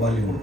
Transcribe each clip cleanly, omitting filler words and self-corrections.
volume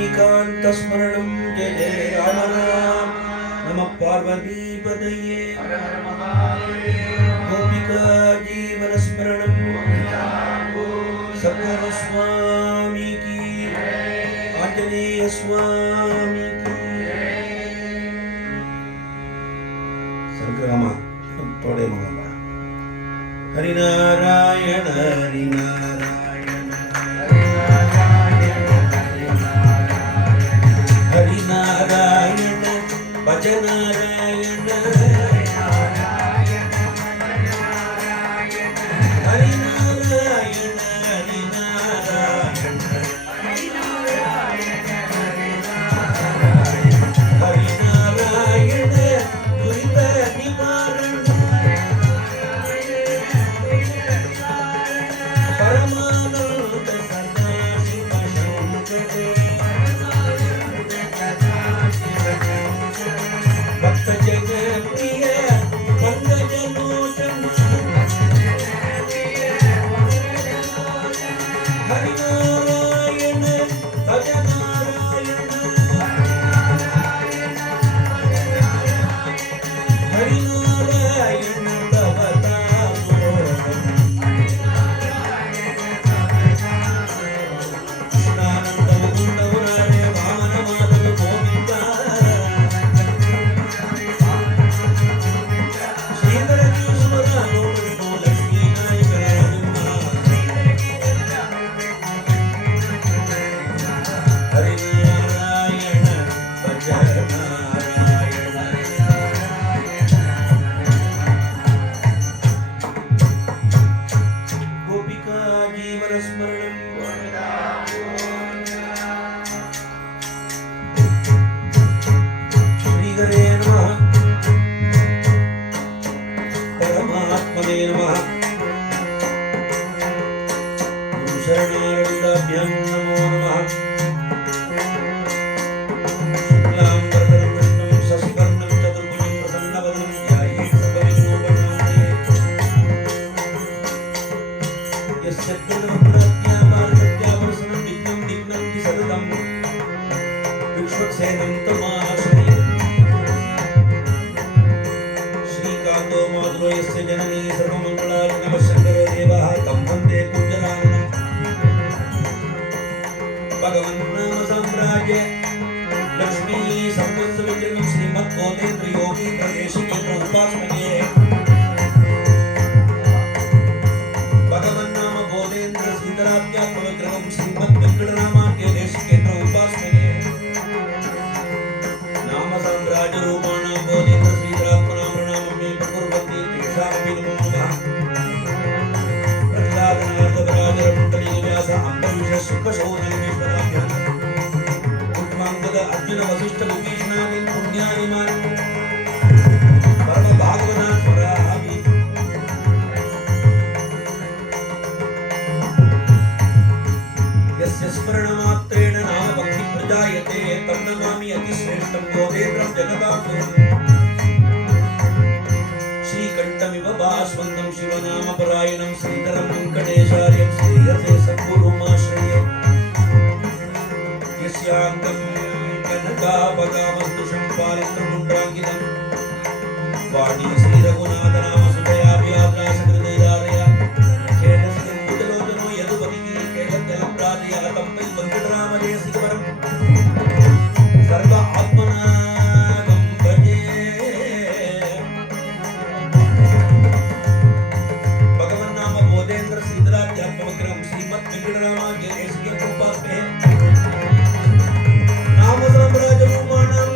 जानकीकान्तस्मरणं जय जय राम राम नमः पार्वतीपतये गोपिका जीवनस्मरणं सद्गुरु स्वामी की आंजनेय स्वामी की संग्राम थोड़े मंगला हरिनारायण हरिनारायण हरिनारायण भजनारायण हरिनारायण हरिनारायण हरिनारायण दुरित निवारण परमानंद सदा शिव भक्त जग प्रिय पंकज लोचन हरिनारायण भजनारायण हरिनारायण भवतामो कृष्णानंद मुकुंद मुरारे वामन माधव गोविंद श्रीधर ईश्वर लोक लक्ष्मी नायक हरिनारायण भजनारायण गोपिका जीवन स्मरणं श्री हरे नमः परमात्मने नमः गुरु शरणारविन्दाभ्यां नमो नमः शुक्लाम्बरधरं कृष्णं शशिवर्णं चतुर्भुजं प्रसन्नवदनं ध्यायेत् सर्वविघ्नोपशान्तये यस्य तद्वक्त्राद्यापारसत्यापरसनं विघ्नं निघ्नन्ति सततं विश्वक्सेनं तमाश्रये श्रीकान्तो मातरो यस्य जननी सर्वमङ्गलाय नमः शङ्करो देवः तं वन्दे पूज्यरामणम् भगवन्नाम साम्राज्य लक्ष्मी संवत्सरविक्रमं श्रीमद्गोतेन्द्र योगी प्रदेशिकेन्द्र उपासमये भगवन्नाम गोतेन्द्र श्रीधराध्यात्मविक्रमं श्रीमद्वेङ्कटरामाख्य देशिकेन्द्र उपासमये नाम साम्राज्य रूपाणां गोतेन्द्र श्रीधरात्मनां प्रणामं मे प्रकुर्वन्ति तेषामपि नमो नमः प्रह्लादनाथपराजरकुण्डलीव्यास अम्बरीष शुकशोधनेश्वराभ्यां उत्माङ्गद अर्जुन वसिष्ठ विभीषणादि पुण्यादिमान् परम भागवतान् स्मरामि यस्य स्मरणमात्रेण नाम भक्ति प्रजायते तं नमामि अतिश्रेष्ठं गोदेन्द्रं जगदां श्रीकण्ठमिव भास्वन्तं शिव ಸರ್ವನಾಮಪರಾಯಣಂ ಶ್ರೀಧರಂ ವೆಂಕಟೇಶಾರ್ಯಂ ಶ್ರೇಯಸೇ ಸದ್ಗುರುಮಾಶ್ರಯೇ ಯಸ್ಯಾಂಗಂ ಕನಕಾಪಗಾಮಸ್ತು ಶಂಪಾಲಿತ್ರಮುಂಡ್ರಾಂಗಿತಂ ವಾಣಿ ಶ್ರೀ ರಘುನಾಥ ನಾಮ ಸುತಯಾಭಿಯಾತ್ರಾ ಸಕೃತೈರಾರಯ ಖೇನಸ್ಯ ಮುದಲೋಚನೋ ಯದುಪದಿಗಿ ಕೇಗತ್ಯಲಪ್ರಾದಿಯ ತಂಪೈ ವೆಂಕಟರಾಮಜಯ ಸಿಗವರಂ ಸರ್ವ ಆತ್ಮನಾಗಂ ಭಜೆ ಭಗವನ್ನಾಮ ಬೋಧೇಂದ್ರ ಶ್ರೀಧರಾಧ್ಯಾತ್ಮಗ್ರಹಂ ಶ್ರೀಮದ್ ವೆಂಕಟರಾಮಾಜ್ಯ ದೇಶಿಗೆ ಕೃಪಾಸ್ಮೆ ನಾಮ ಸಾಮ್ರಾಜ್ಯರೂಪಾಣಂ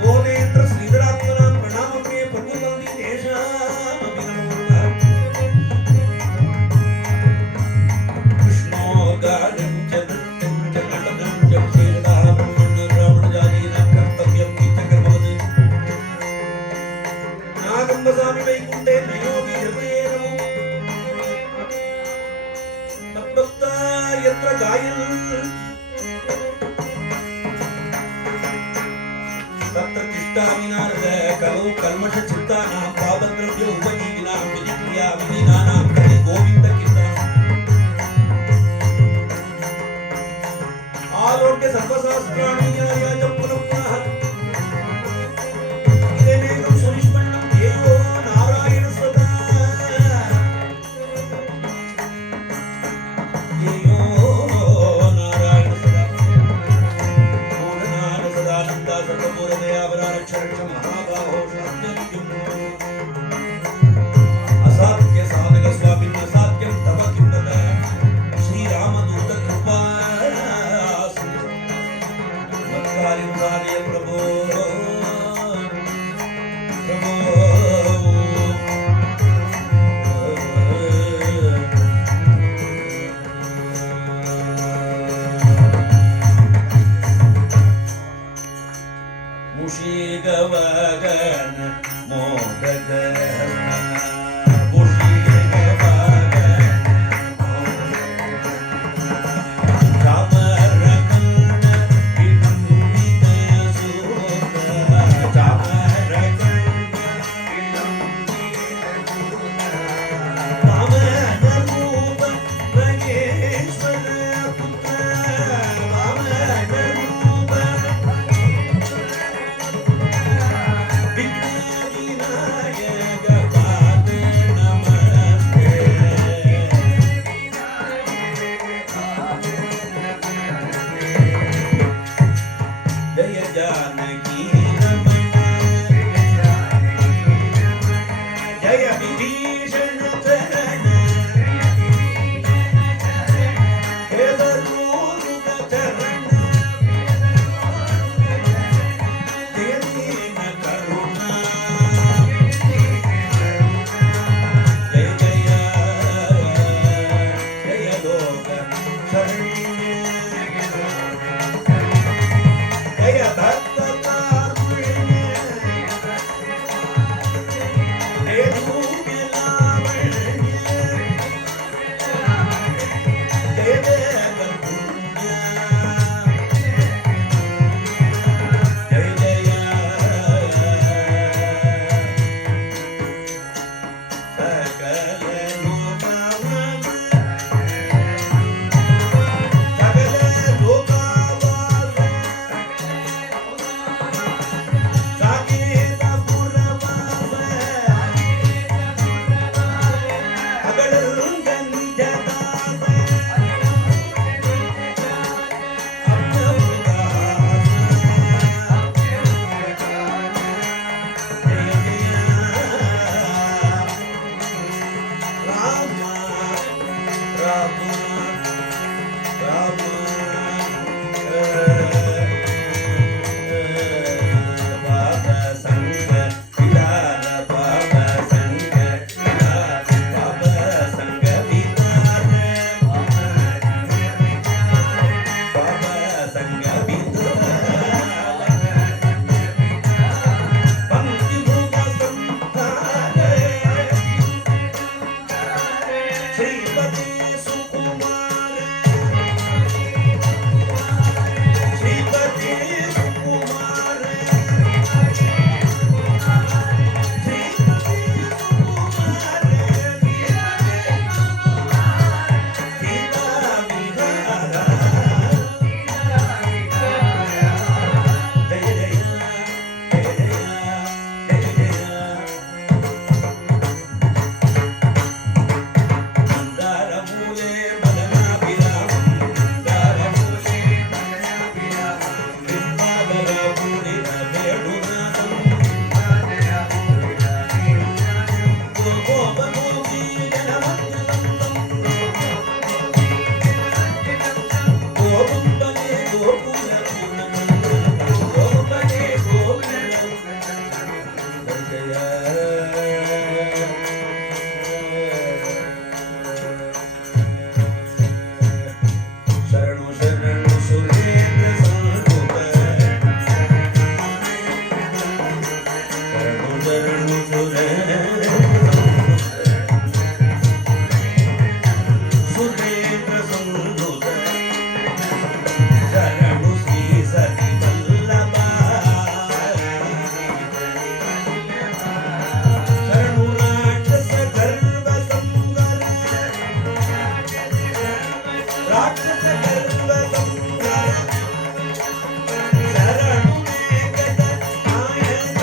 ಬೋಧೇಂದ್ರ ಶ್ರೀಧರಾತ್ಮನಾಂ ಪ್ರಣಾಮಂ ಮೇ ಪ್ರತಿಬಂಧಿ ದೇಶಾಮಪಿ ನಮೋ ನಮಃ ಕೃಷ್ಣೋ ಗಾಢಂ ಚ ನೃತ್ಯಂ ಚ ನಟನಂ ಚ ವಿಶೇಷತಃ ಬ್ರಹ್ಮಣ್ಯ ಬ್ರಾಹ್ಮಣಜಾತೀನಾಂ ಕರ್ತವ್ಯಂ ನಿತ್ಯಕರ್ಮವತ್ ನಾಗಂಬಸಾಮಿ ವೈಕುಂಠೆ ನಯೋಗಿ ಹೃದಯೇ ನಮೋ ತದ್ಭಕ್ತ ಯತ್ರ ಗಾಯನ್ ತತ್ರ ತಿಷ್ಠಾಮಿ ನಾರದ ಕಲೌ ಕಲ್ಮಷ ಚಿತ್ತಾನಾಂ ಪಾಪದ್ರವ್ಯ ಉಪಜೀವಿನಾಂ ವಿಧಿಕ್ರಿಯಾ ವಿಧೀನಾನಾಂ ಕಲಿ ಗೋವಿಂದ ಕೀರ್ತನಂ ಆರೋಗ್ಯ ಸರ್ವಶಾಸ್ತ್ರಾಣಿ ನ್ಯಾಯಾಯ ಪುನಃ ಪುನಃ ಇದೇನೇಕಂ ಸುನಿಷ್ಪನ್ನಂ ಧ್ಯೇಯೋ ನಾರಾಯಣ ಸದಾ ಧ್ಯೇಯೋ ನಾರಾಯಣ ಸದಾ ಪೂರ್ಣನಾದ ಸದಾನಂದ ಸರ್ವಪೂರ್ಣದಯಾವರಾರಕ್ಷರಕ್ಷ ಮಹಾಬಾಹೋ ಶಾಂತ್ಯಂ ಅಸಾಧ್ಯ ಸಾಧಕ ಸ್ವಾಮಿನ್ ಅಸಾಧ್ಯಂ ತವ ಕಿಂಬತ ಶ್ರೀರಾಮದೂತ ಕೃಪಾ ಮತ್ಕಾರ್ಯಂ ಸಾಧಯ ಪ್ರಭೋ ಪ್ರಭೋ ಮುಷಿಗವಗನ ಮೋದಕ ವಿಘ್ನವಿನಾಯಕ ಜಯ ಶರಣು ಶರಣು ಸುರೇಂದ್ರ ಸಂತುತ ಶರಣು ಶರಣು ಸುರೇಂದ್ರ ಸಂತುತ ಶರಣು ಶ್ರೀ ಸತಿ ವಲ್ಲಭ ಶರಣು ರಾಕ್ಷಸ ಗರ್ವ ಸಂಗರ ರಾಕ್ಷಸ ಗರ್ವ ಸಂಗರ ಶರಣು ಮೇಘದ ನಾಯಕ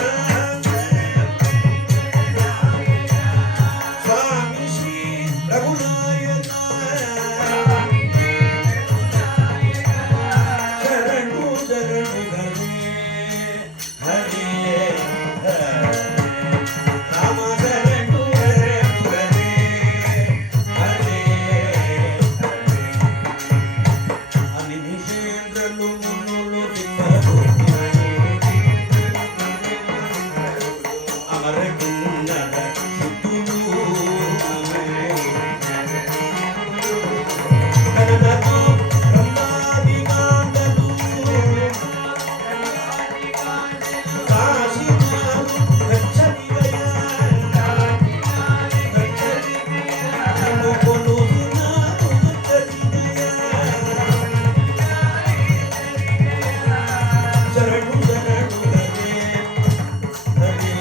ಸ್ವಾಮಿ ಶ್ರೀ ರಘುನಾಯಕ ಶರಣು ಶರಣು ಹರೇ ಹರೇ ರಾಮ ಶರಣು ಶರಣು ಹರೇ ಹರೇ ಅನಿಮಿಷೇಂದ್ರನು ಮುನ್ನುಲು ತಿಪ್ಪರು ಅಮರ ಕಿನ್ನರ ಸುತ್ತುಲು ಕನಕನು ಬ್ರಹ್ಮಾದಿಗಾಂಡಲು ಕಾಶಿನಾಡು ಗಚ್ಚಲಿವಯ ಗಚ್ಚಲಿನು ಕೊಲುಸಿನಾಡು ಗಚ್ಚಲಿನಯ ಶರಣು ಶರಣು ಹರೇ ಹರೇ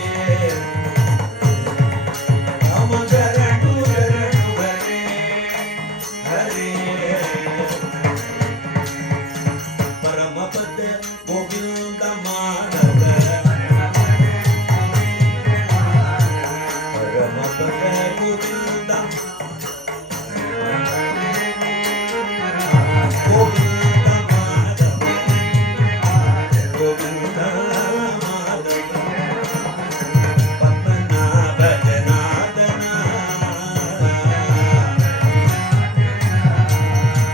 ರಾಮ ಶರಣು ಶರಣು ಹರೇ ಹರೇ ಪರಮಪದ ಗೋವಿಂದ ಮಾನವ ಪರಮಪದ ಗೋವಿಂದ ಗೋವಿಂದ ಮಾಧವ ಗೋವಿಂದ ಮಾಧವ ಪದ್ಮನಾಭ ಜನಾರ್ದನ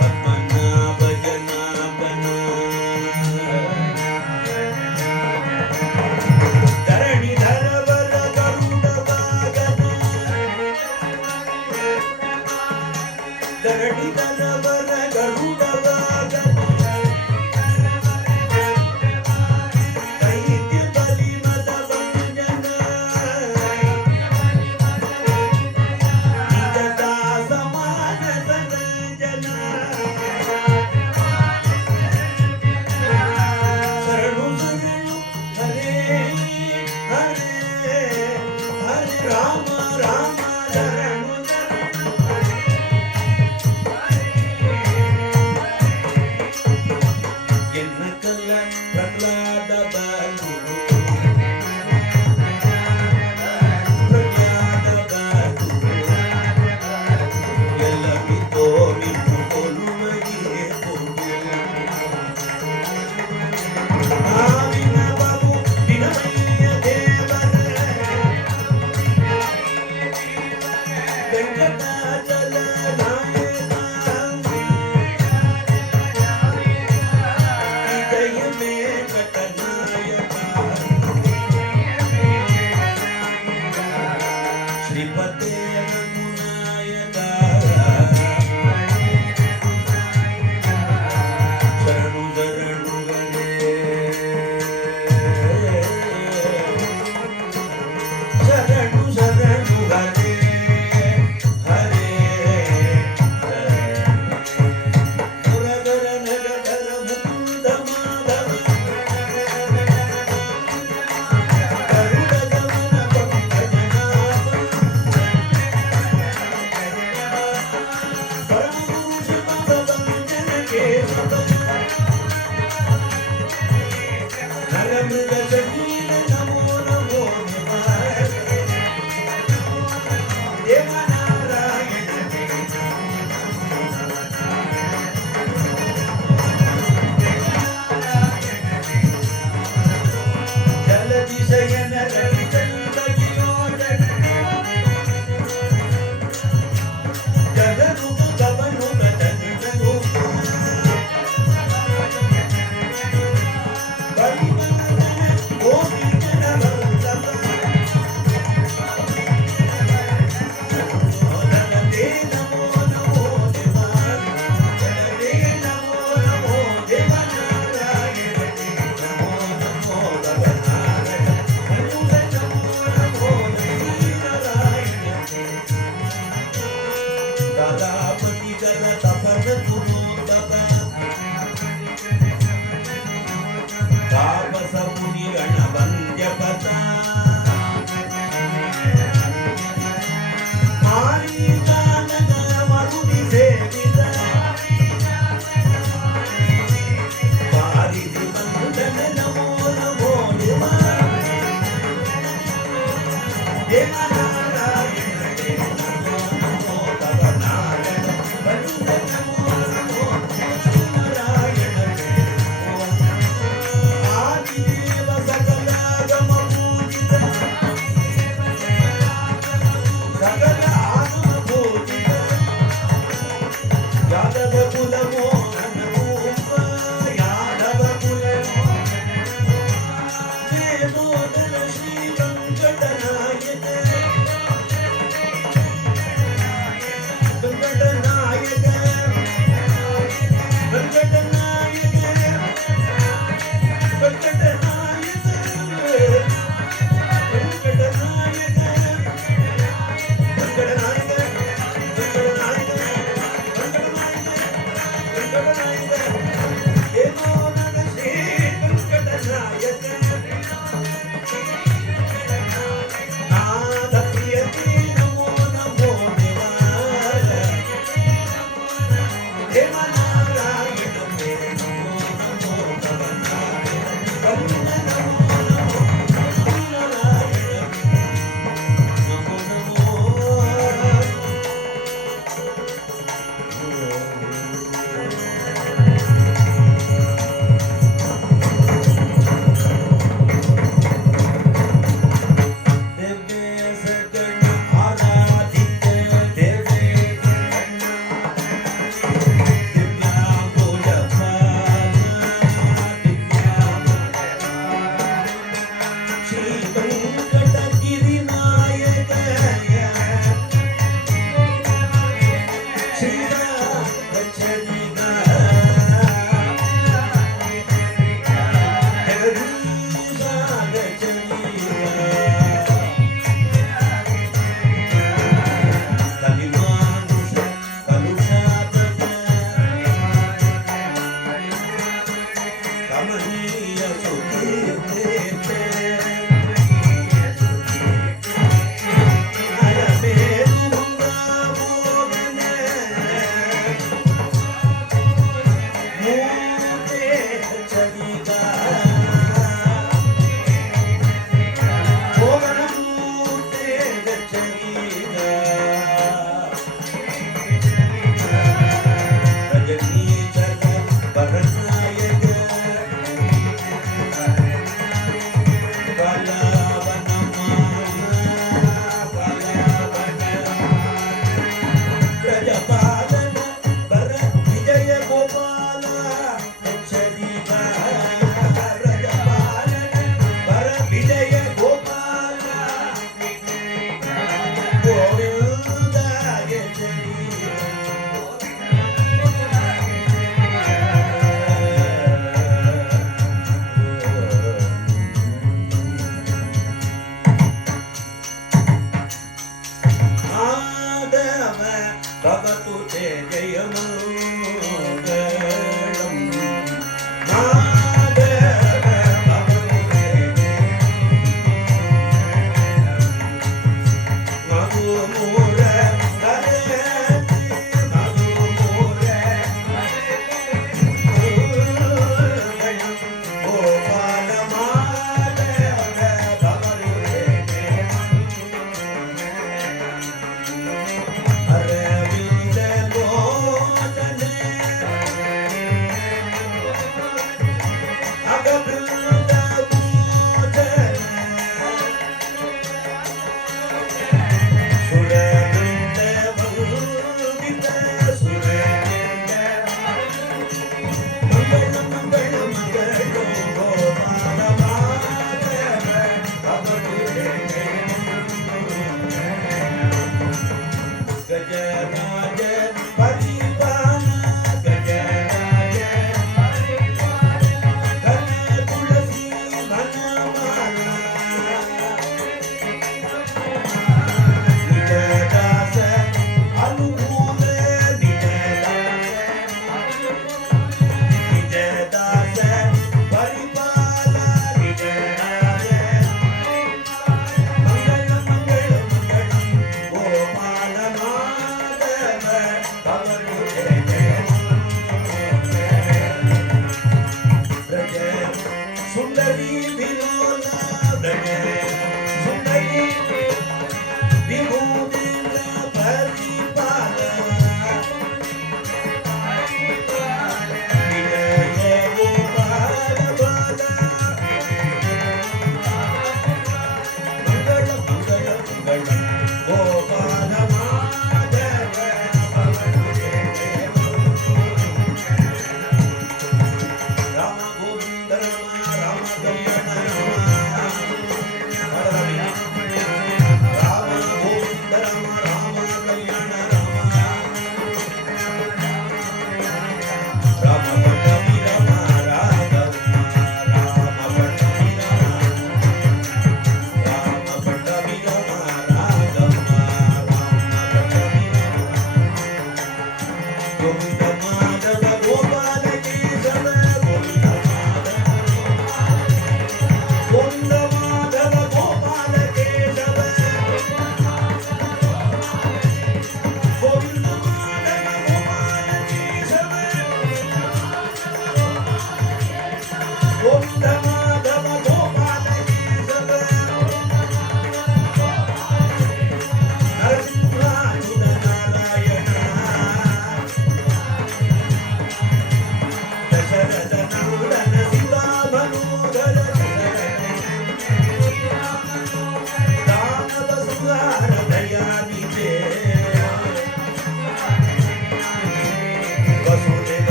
ಪದ್ಮನಾಭ ಜನಾರ್ದನ ಧರಣಿಧರವರ ಗರುಡ ವಾಗನ ಧರಣಿಧರವರ ಗರುಡ ವಾಗನ ದೈತ್ಯ ಬಲಿಮದ ಭಂಜನ ನಿಜ ದಾಸ ಮಾನಸ ರಂಜನ ಶರಣು ಶರಣು ಹರೇ ಹರೇ ಹರೇ ರಾಮ ರಾಮ ಶರಣು ಶರಣು ಎನ್ನ ಕಲ್ಲ ಪ್ರಹ್ಲಾದ ಬಾಲುರು ಪ್ರಹ್ಲಾದ ಬಾಲುರು ಎಲ್ಲ ಬಿದ್ದೋ ನಿಂತು ಕೊಲ್ಲುವಗೆ ಕೊಡು ಮಾವಿನ ಬಾಬು ದಿನಮಯ್ಯ ದೇವರ ದೇವನಾರಾಯಣನೇ ನಮೋ ನಮೋ ತವ ನಾರಾಯಣ ಬಂದ ನಮೋ ನಮೋ ಲಕ್ಷ್ಮೀನಾರಾಯಣನೇ ನಮೋ ಆದಿದೇವ ಸಕಲಾಗಮ ಪೂಜಿತ ಸಕಲ ಆಗಮ ಪೂಜಿತ ಯಾದವ ಕುಲಮೋ ನನಗೂಪ ಯಾದವ ಕುಲಮೋ ದೇವೋದರ ಶ್ರೀ ವೆಂಕಟನಾಯಕ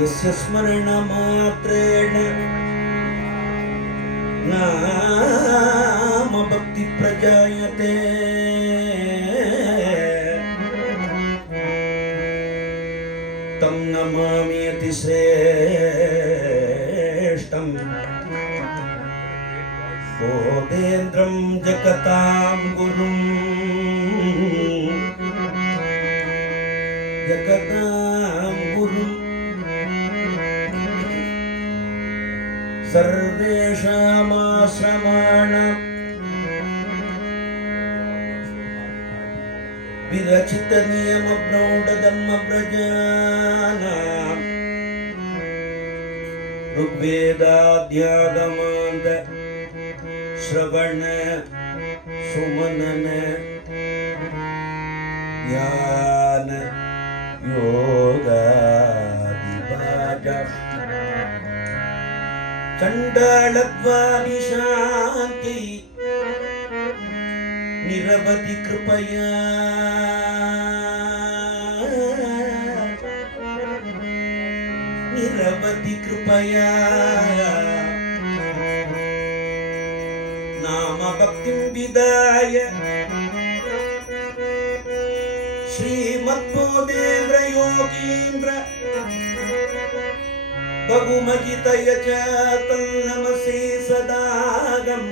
यस्य स्मरणमात्रेण नाम भक्ति प्रजायते तं नमामि अतिश्रेष्ठं बोधेन्द्रं जगतां गुरुं सर्वेषामाश्रमाणां विरचित नियमप्रौढधर्मप्रजानां ऋग्वेदाद्यागमान्त श्रवण सुमनन ज्ञान योगादिभाज चण्डालत्वादि शान्ति निरवधि कृपया नाम भक्तिं विदाय श्रीमद्बोधेन्द्र योगीन्द्र बहुमहितय च तन्नमसे सदागम्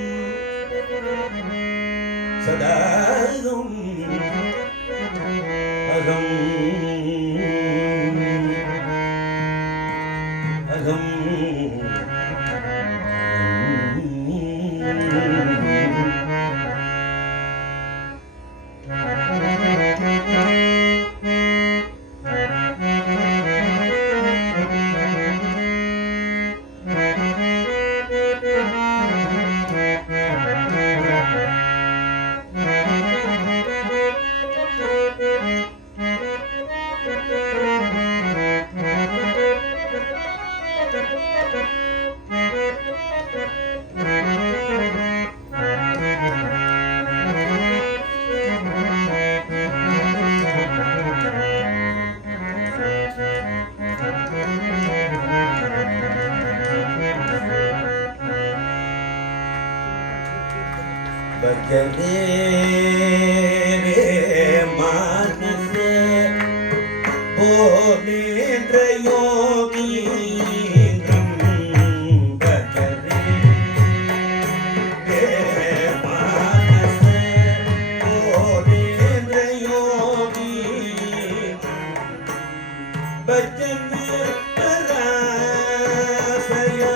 भजने रे मानस बोधेन्द्र योगीन्द्रं भजने रे मानस बोधेन्द्र योगीन्द्रं भजने परासया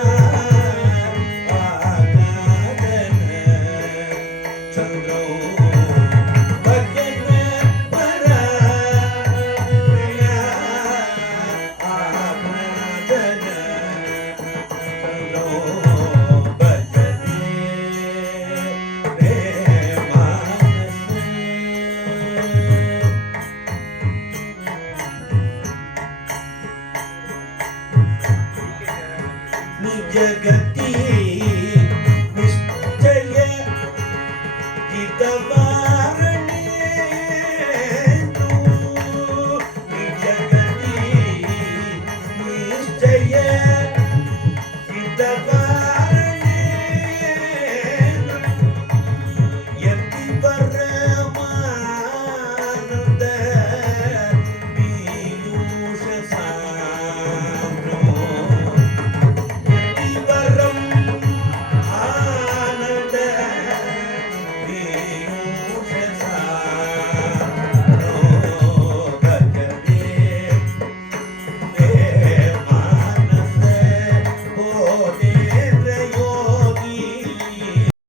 जगति निश्चय हितवारणे तू जगति निश्चय हितवारणे